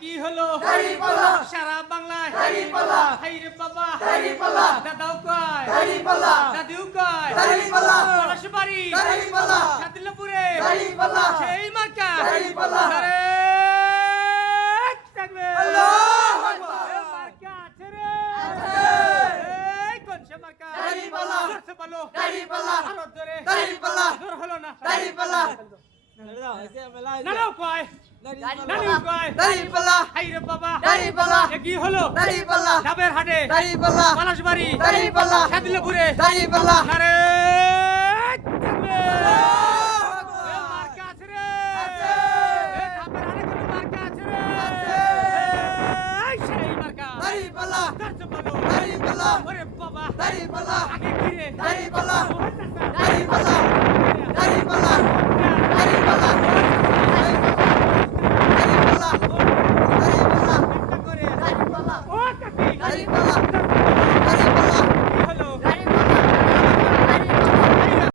কি হলো দাড়িপাল্লা সারা বাংলায় দাড়িপাল্লা হাই রে বাবা দাড়িপাল্লা দাদাও কয় দাড়িপাল্লা দাদিও কয় দাড়িপাল্লা পলাশবাড়ি দাড়িপাল্লা সাদিল্লাপুরে দাড়িপাল্লা সেই মার্কা দাড়িপাল্লা আরে থাকবে আল্লাহু আকবার এ মার্কা আছে রে আছে এই কোন সে মার্কা দাড়িপাল্লা জোরসে বলো দাড়িপাল্লা আরো জোরে দাড়িপাল্লা জোর হলো না দাড়িপাল্লা নানাও কয় নানিও কয় দাড়িপাল্লা হাই রে বাবা দাড়িপাল্লা এ কি হলো দাড়িপাল্লা ডাবের হাটে দাড়িপাল্লা পলাশবাড়ি দাড়িপাল্লা সাদিল্লাপুরে দাড়িপাল্লা আরে থাকবে আল্লাহু আকবার এ মার্কা আছে রে আছে এ ডাবের হাটে কোনো মার্কা আছে রে আছে এই সেই মার্কা দাড়িপাল্লা জোরসে বলো দাড়িপাল্লা ওরে বাবা দাড়িপাল্লা আগে ঘিরে দাড়িপাল্লা দাড়িপাল্লা দাড়িপাল্লা দাড়িপাল্লা দাড়িপাল্লা দাড়িপাল্লা করে দাড়িপাল্লা ও কাকি দাড়িপাল্লা